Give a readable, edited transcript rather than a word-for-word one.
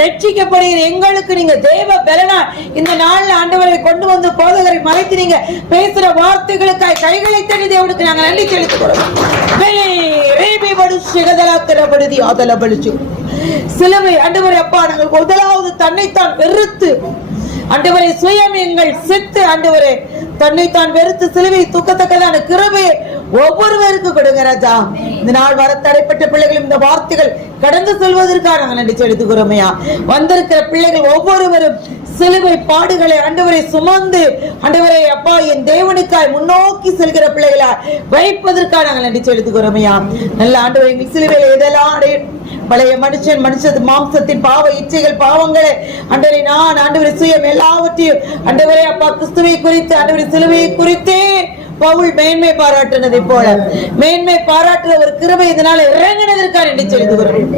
ரட்சிக்கப்படுகிற எங்களுக்கு நீங்க தேவ பலனா இந்த நாள்ல ஆண்டவரை கொண்டு வந்து போதகரை மறைத்து நீங்க பேசுற வார்த்தைகளுக்காய் கைகளை தண்ணி தேவனுக்கு நாங்க நன்றி செலுத்துகிறோம். சிலுவை ஆண்டவரே அப்பா, நாங்கள் முதலாவது தன்னைத்தான் வெறுத்து ஆண்டவரே சுயம் எங்கள் செத்து ஆண்டவரே தன்னைத்தான் வெறுத்து சிலுவை தூக்கத்தக்கதான கிருபை ஒவ்வொருவருக்கு கொடுங்க ராஜா. இந்த நாள் வர தடைப்பட்ட பிள்ளைகளும் இந்த வார்த்தைகள் கடந்து செல்வதற்காக நாங்கள் நன்றி செலுத்துகிறோமையா. வந்திருக்கிற பிள்ளைகள் ஒவ்வொருவரும் சிலுவை பாடுகளை ஆண்டவரை சுமந்து ஆண்டவரை அப்பா என் தேவனுக்காய் முன்னோக்கி செல்கிற பிள்ளைகளை வைப்பதற்காக நாங்கள் நன்றி செலுத்துகிறோமையா. நல்ல ஆண்டவரை எங்கள் சிலுவையில் எதெல்லாம் பழைய மனுஷன் மாம்சத்தின் பாவ இச்சைகள் பாவங்களை ஆண்டவரை நான் ஆண்டவரை சுயம் எல்லாவற்றையும் ஆண்டவரை அப்பா கிறிஸ்துவை குறித்து ஆண்டவரை சிலுவையை குறித்தே பவுல் மேன்மை பாராட்டினதை போல மேன்மை பாராட்டுற ஒரு கிருபை இதனால இறங்கினதற்காக நன்றி செலுத்துகிறோம்.